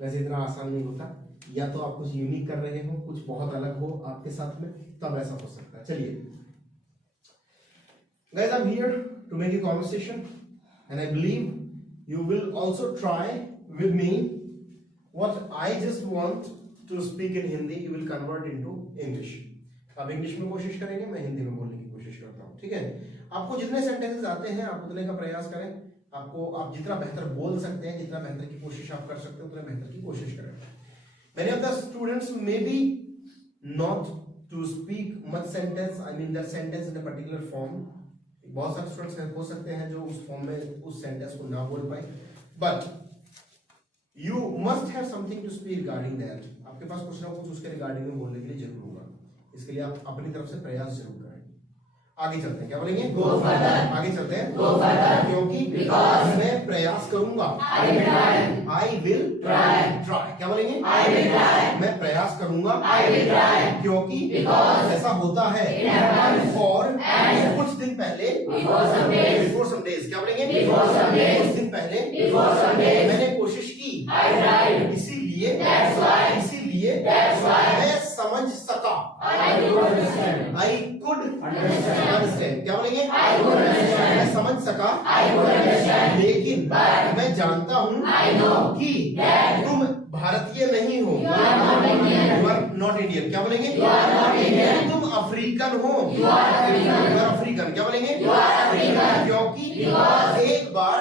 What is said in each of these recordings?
वैसे इतना आसान नहीं होता, या तो आप कुछ यूनिक कर रहे हो, कुछ बहुत अलग हो आपके साथ में, तब ऐसा हो सकता है। चलिए guys, I'm here to make a conversation and I believe you will also try with me what I just want to speak in Hindi, you will convert into English. आप इंग्लिश में कोशिश करेंगे, मैं हिंदी में बोलने की कोशिश करता हूँ, ठीक है। आपको जितने सेंटेंसेस आते हैं आप उतने का प्रयास करें, आपको आप जितना बेहतर बोल सकते हैं, जितना बेहतर की कोशिश आप कर सकते हैं, उतना बेहतर की कोशिश करें। Many of the students may be not to speak much sentence, I mean that sentence in a particular form. बहुत सारे स्टूडेंट्स हो सकते हैं जो उस फॉर्म में उस सेंटेंस को ना बोल पाए, but you must have something to speak regarding that. आपके पास कुछ ना कुछ उसके रिगार्डिंग में बोलने के लिए जरूर होगा, इसके लिए आप अपनी तरफ से प्रयास जरूर करें। आगे चलते हैं, क्या बोलेंगे? Go further. आगे चलते हैं, Go further. क्योंकि Because मैं प्रयास करूंगा, I will try. I will try. Try. क्या बोलेंगे? I will try. मैं प्रयास करूंगा, I will try. क्योंकि Because ऐसा होता है, और कुछ दिन पहले, Before some days. क्या बोलेंगे? Before some days. कुछ दिन पहले, Before some days. मैंने कोशिश की, I tried. इसीलिए, That's why. इसीलिए, That's why. मैं समझ सका, I could understand. I could understand. क्या बोलेंगे? I could understand. मैं समझ सका, I could understand. लेकिन मैं जानता हूँ, I know. कि तुम भारतीय नहीं हो, You are not Indian. You are not Indian. क्या बोलेंगे? You are not Indian. तुम अफ्रीकन हो, You are African. You are African. क्या बोलेंगे? You are African. क्योंकि एक बार,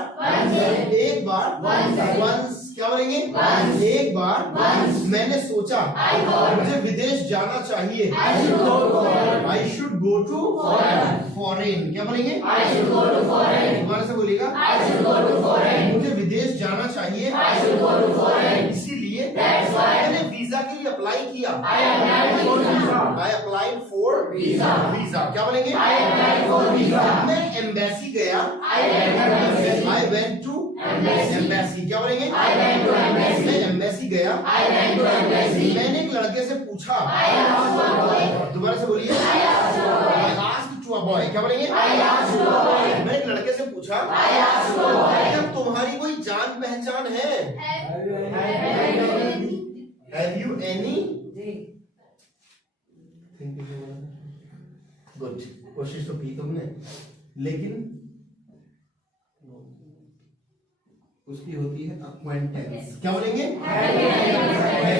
once. क्या बोलेंगे? Once. एक बार मैंने सोचा, मुझे विदेश जाना चाहिए, I should go to foreign. क्या बोलेंगे? I should go to foreign. दोबारा से बोलिएगा, I should go to foreign. मुझे विदेश जाना चाहिए, I should go to foreign. इसीलिए मैंने वीजा के लिए अप्लाई किया, I applied for visa. क्या बोलेंगे? I applied for visa. मैं एम्बेसी गया, I went to एम्बेसी. क्या बोलेंगे? I went to embassy. मैं एम्बेसी गया, I went to embassy. मैंने एक लड़के से पूछा, I asked to a boy. दोबारा से बोलिए, I asked to a boy. I asked to a boy. क्या बोलेंगे? I asked to a boy. मैं एक लड़के से पूछा, I asked to a boy. क्या तुम्हारी कोई जान पहचान है? Have you any? Good. कोशिश तो की तुमने, लेकिन उसकी होती है acquaintance. क्या बोलेंगे? Have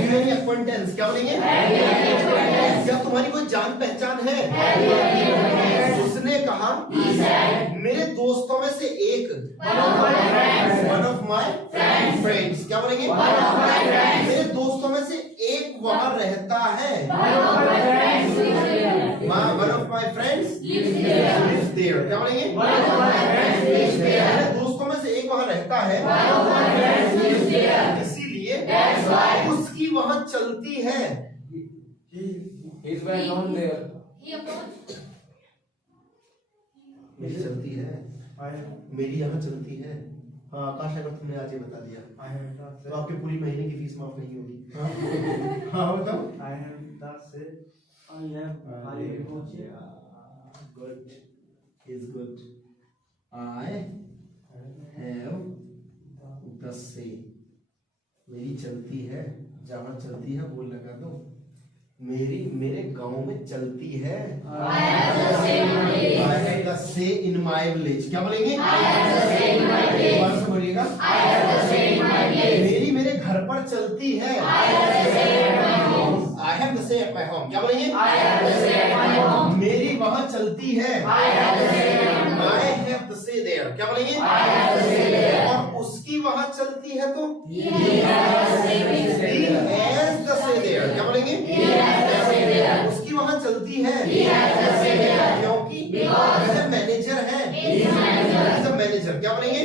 you any acquaintance? क्या बोलेंगे? क्या तुम्हारी कोई जान पहचान है? उसने कहा, मेरे दोस्तों में से एक, one of my friends. क्या बोलेंगे? मेरे दोस्तों में से एक वहां रहता है, one of my friends lives there. क्या बोलेंगे? मेरे दोस्तों में से एक वहां रहता है, इसीलिए उसकी वहां चलती है, मेरी चलती है, मेरी यहाँ चलती है। हाँ आकाश, अगर तुमने आज ये बता दिया तो आपके पूरी महीने की फीस माफ नहीं होगी। हाँ बताओ। Good is good. I have the say. मेरी चलती है, जहाँ चलती है वो लगा दो। मेरे गांव में चलती है, I have the say in my village. क्या बोलेंगे? I have the say in my village. बोलिएगा, I have the say in my village. मेरे घर पर चलती है, I have the say at my home. I have the say at my home. क्या बोलेंगे? I have the say at my home. मेरी वहाँ चलती है, I have the say at my home. I have the say there. क्या बोलेंगे? I have the say there. और उसकी वहाँ चलती है तो He has the say there. क्या बोलेंगे? He has the say there. उसकी वहाँ चलती है, He has the say there. क्योंकि वह मैनेजर है, He is a manager. क्या बोलेंगे?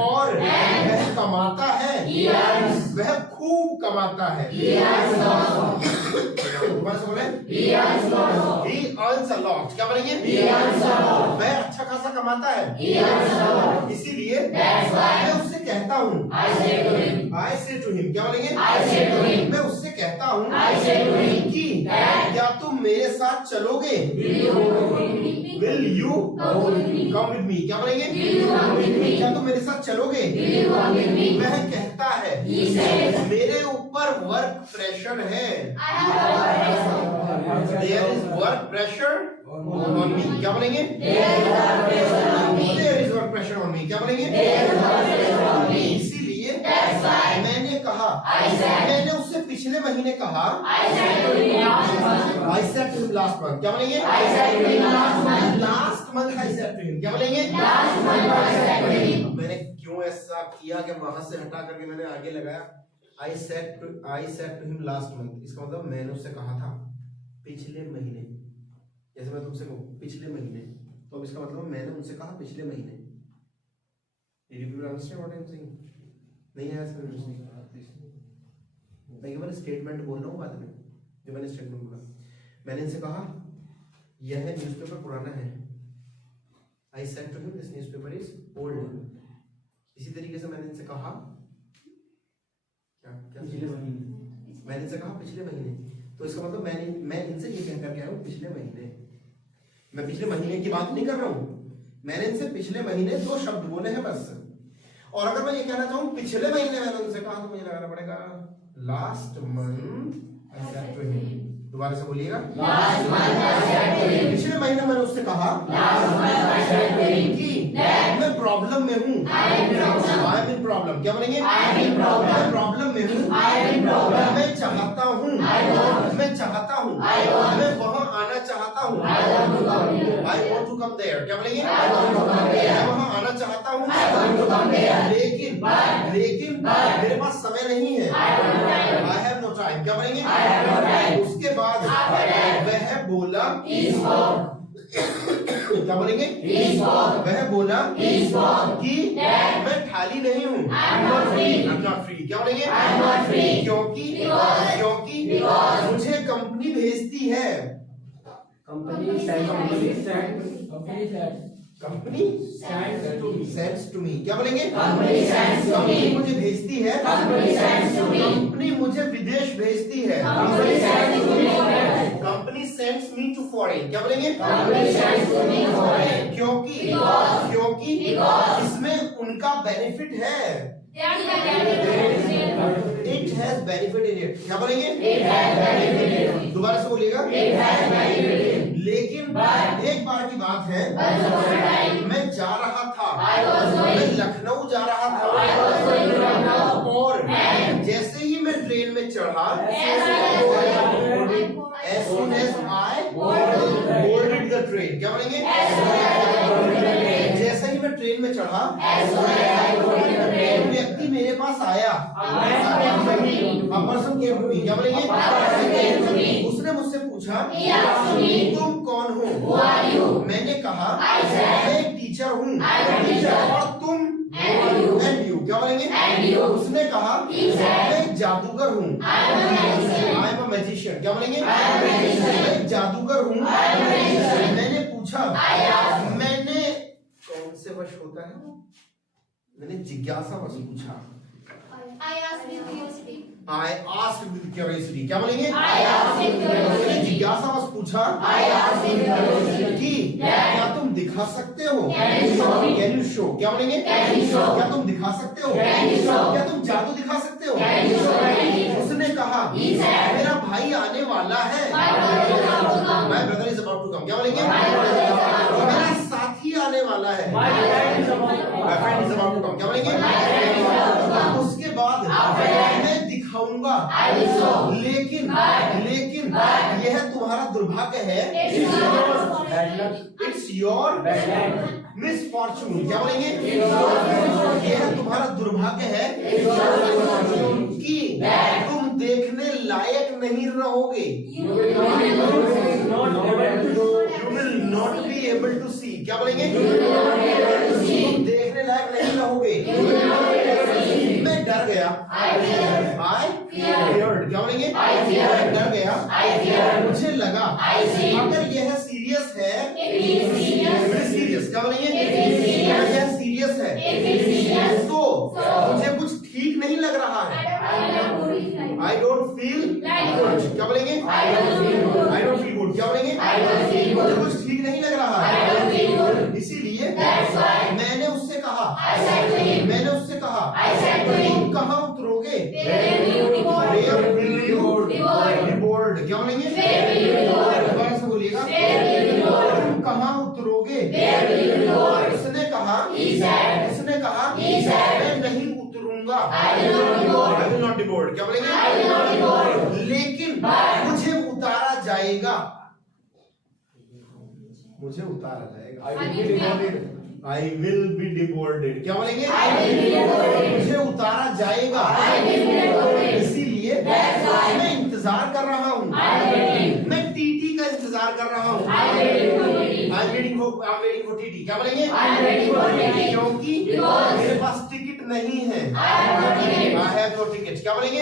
और वह कमाता है, वह खूब कमाता है, He earns a lot. क्या बोलेंगे? वह अच्छा खासा कमाता है, इसीलिए मैं उससे कहता हूँ, I say to him, क्या बोलेंगे? मैं उससे कहता हूँ कि क्या तुम मेरे साथ चलोगे? Will you come with me? क्या बोलेंगे? क्या तुम मेरे साथ चलोगे? वह कहता है मेरे ऊपर वर्क प्रेशर है। There is work pressure on me, क्या बोलेंगे? There is work pressure on me, क्या बोलेंगे? इसीलिए मैंने कहा, मैंने उससे पिछले महीने कहा, I said to him last month, क्या बोलेंगे? Last month I said to him, क्या बोलेंगे? मैंने क्यों ऐसा किया कि वहां से हटा करके मैंने आगे लगाया? I said to him last month, इसका मतलब मैंने उससे कहा था पिछले महीने। जैसे मैं तुमसे कहूँ पिछले महीने, तो अब इसका मतलब मैंने उनसे कहा पिछले महीने। Did you understand what I'm saying? नहीं है समझ में? मैं केवल स्टेटमेंट बोल रहा हूँ बाद में। जो मैंने स्टेटमेंट बोला, मैंने इनसे कहा यह न्यूज़पेपर पुराना है। I said to him this newspaper is old. इसी तरीके से मैंने इनसे कहा क्या पिछले महीने, मैंने इनसे कहा पिछले महीने, तो इसका मतलब मैं इनसे ये कह कर गया हूँ पिछले महीने। मैं पिछले महीने की बात नहीं कर रहा हूँ, मैंने इनसे पिछले महीने 2 शब्द बोले हैं बस। और अगर मैं ये कहना चाहूँ पिछले महीने मैंने उनसे कहा, तो मुझे लगाना पड़ेगा last month I said to him. दोबारा से बोलिएगा, पिछले महीने मैंने उससे कहा कि मैं प्रॉब्लम में हूँ। आई एम इन प्रॉब्लम, क्या बोलेंगे? मैं प्रॉब्लम में हूँ। मैं चाहता हूँ, मैं वहाँ आना चाहता हूँ। I want to come there, क्या बोलेंगे? मैं वहाँ आना चाहता हूँ, लेकिन मेरे पास समय नहीं है। आई हैव नो टाइम, क्या बोलेंगे? उसके बाद वह बोला, क्या बोलेंगे? वह बोला कि मैं खाली नहीं हूँ। I'm not free, क्या बोलेंगे? क्योंकि मुझे कंपनी भेजती है। कंपनी sends to me, क्या बोलेंगे? कंपनी मुझे भेजती है। कंपनी मुझे विदेश भेजती है। Company sends me to foreign, क्या बोलेंगे? क्योंकि इसमें उनका बेनिफिट है। It has benefit in it, क्या बोलेंगे? दोबारा से बोलिएगा। लेकिन एक बार की बात है, मैं जा रहा था, मैं लखनऊ जा रहा था, और जैसे ही मैं ट्रेन में चढ़ा, as soon as I boarded the train, क्या बोलेंगे? जैसे ही मैं ट्रेन में चढ़ा, व्यक्ति मेरे पास आया। पर्सन केम टू मी, क्या बोलेंगे? उसने मुझसे पूछा तुम कौन हो? मैंने कहा मैं एक टीचर हूँ। और तुम? एंड यू, क्या बोलेंगे? उसने कहा मैं एक जादूगर हूँ। आई एम अ मैजिशियन, क्या बोलेंगे? मैं एक जादूगर हूँ। मैंने पूछा, मैंने कौन से वश होता है? मैंने जिज्ञासा वश पूछा। I asked with curiosity, क्या बोलेंगे? मैंने जिज्ञासा वश पूछा कि क्या तुम दिखा सकते हो? Can you show, क्या बोलेंगे? क्या तुम दिखा सकते हो? क्या तुम जादू दिखा सकते हो? उसने कहा मेरा भाई आने वाला है। My brother is about to come, क्या बोलेंगे? मेरा साथी आने वाला है। My friend is about to come, क्या बोलेंगे? उसके बाद मैं दिखाऊंगा, लेकिन यह तुम्हारा दुर्भाग्य है। It's your misfortune, क्या बोलेंगे? यह तुम्हारा दुर्भाग्य है कि तुम देखने लायक नहीं रहोगे। You will not be able to see, क्या बोलेंगे? तुम देखने लायक नहीं रहोगे। मैं डर गया। I feared, क्या बोलेंगे? डर गया। मुझे लगा अगर यह सीरियस है, सीरियस, क्या बोलेंगे? यह सीरियस है, तो मुझे कुछ ठीक नहीं लग रहा है। I don't feel good. क्या बोलेंगे? I don't feel good. क्या बोलेंगे? मुझे कुछ ठीक नहीं लग रहा है। इसीलिए मैंने उससे कहा तुम कहाँ उतरोगे? Where will you be bored? क्या बोलेंगे? दोबारा से बोलिएगा। तुम कहाँ उतरोगे? उसने कहा मैं नहीं उतरूंगा। I will not be bored। क्या बोलेंगे? लेकिन मुझे उतारा जाएगा। I will be deported। क्या बोलेंगे? मुझे उतारा जाएगा। इसीलिए मैं इंतजार कर रहा हूँ। मैं टीटी का इंतजार कर रहा हूँ। I'm waiting for TT। क्या बोलेंगे? क्योंकि मेरे पास टिकट नहीं है। I have no ticket। क्या बोलेंगे?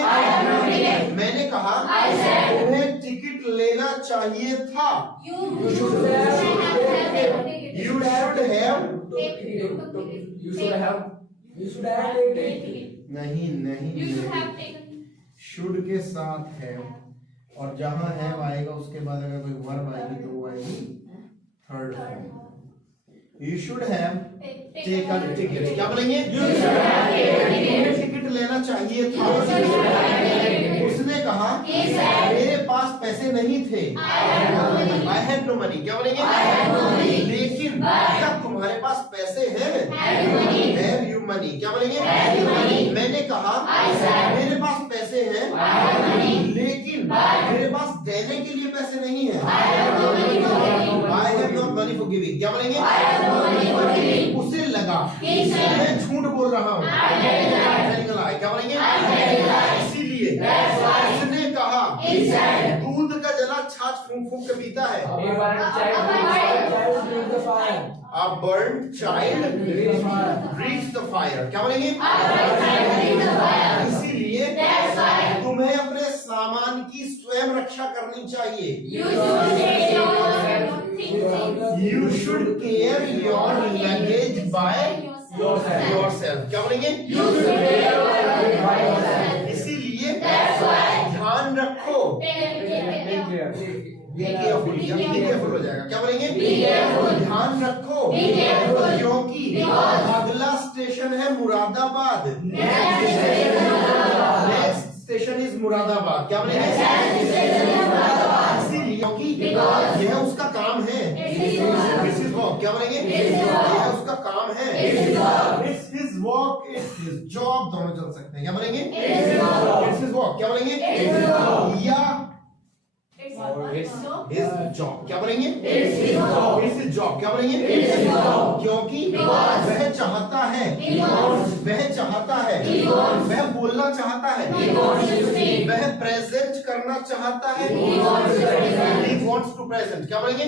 मैंने कहा तुम्हें टिकट लेना चाहिए था। You should have नहीं शुड के साथ है और जहां है आएगा उसके बाद अगर कोई वर्ब आएगी तो वो आएगी third form. You should have taken ticket। क्या बोलेंगे? टिकट लेना चाहिए था। उसने कहा मेरे पास पैसे नहीं थे। I had no money। क्या बोलेंगे? लेकिन क्या तुम्हारे पास पैसे हैं? Have you money? क्या बोलेंगे? मैंने कहा मेरे पास पैसे हैं लेकिन मेरे पास देने के लिए पैसे नहीं है। I have no money for giving। क्या बोलेंगे? उसे लगा मैं झूठ बोल रहा हूँ। क्या बोलेंगे? इसीलिए उसने कहा दूध का जला छाछ फूंक फूंक के पीता है। A burnt child reaches the fire। क्या बोलेंगे? इसीलिए तुम्हें अपने सामान की स्वयं रक्षा करनी चाहिए। You should carry your luggage by yourself। क्या बोलेंगे? इसीलिए ध्यान रखो। केयरफुल हो जाएगा। क्या बोलेंगे? ध्यान रखो क्योंकि अगला स्टेशन है Moradabad. Next station is Moradabad. क्या बोलेंगे? क्योंकि यह उसका काम है। This is work। क्या बोलेंगे? यह उसका काम है। It's his work, it's his job। दोनों चल सकते हैं। क्या बोलेंगे? It's his work। क्या बोलेंगे? या his job। क्या बोलेंगे? It's his job। क्या बोलेंगे? क्योंकि वह चाहता है वह बोलना चाहता है वह प्रेजेंट करना चाहता है। He wants to present। क्या बोलेंगे?